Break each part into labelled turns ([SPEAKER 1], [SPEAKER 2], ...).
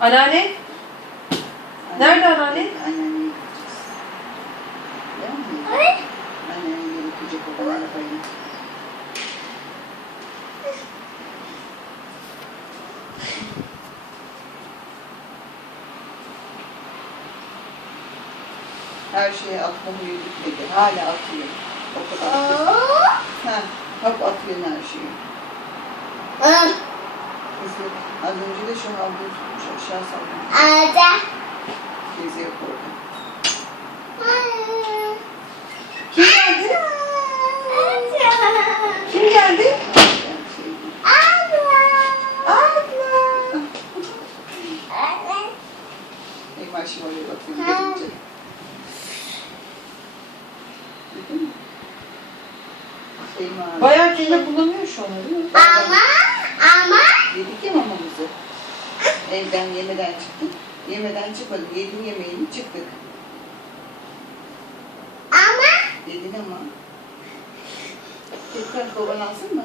[SPEAKER 1] Anneanne? Nerede anneanne?
[SPEAKER 2] Anneanneye gideceğiz.
[SPEAKER 3] Ay.
[SPEAKER 2] Anneanneye götürecek o kadar arabayı. Her şeye atma huyu gitmedi. Hala atıyor. O kadar.
[SPEAKER 3] Oo.
[SPEAKER 2] Ha, hep atıyor her şeyi.
[SPEAKER 3] Ah.
[SPEAKER 2] Kızı az önce de şu havluyu tutmuş aşağı salmış.
[SPEAKER 3] Ada.
[SPEAKER 2] Gezi yok orada.
[SPEAKER 1] Kim geldi? Kim geldi?
[SPEAKER 3] Abla.
[SPEAKER 1] Abla.
[SPEAKER 2] Eyvah şimdi oraya bakıyorum gelince.
[SPEAKER 1] Bayağı kelime kullanıyor şu an değil mi?
[SPEAKER 3] Ama ama
[SPEAKER 2] Yedik ya mamamızı. Evden yemeden çıktık. Yemeden çıkmadık. Yedin yemeğini çıktık.
[SPEAKER 3] ama
[SPEAKER 2] Yedin ama. Tekrar kovan alsın mı?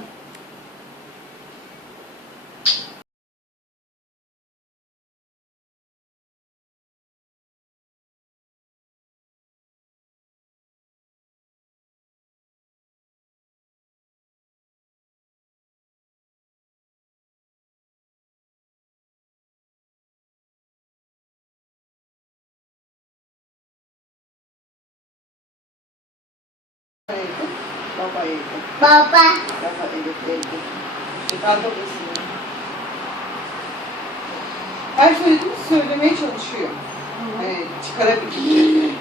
[SPEAKER 2] Baba
[SPEAKER 3] baba.
[SPEAKER 2] Baba evet evde. Çıkar babasını. Her söylediğini söylemeye çalışıyor. Hani çıkarabilir.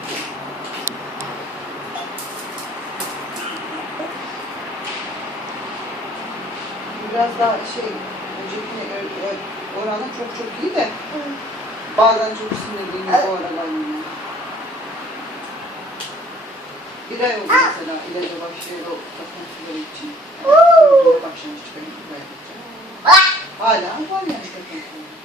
[SPEAKER 2] Biraz daha şey, önceki ö- oranı çok çok iyi de bazen çok sinirliyim bu aralar yine. Bir ay oldu mesela ilaca başlayalı takıntıları için. Yani, başlamış çıkarım. Hala var yani takıntıları.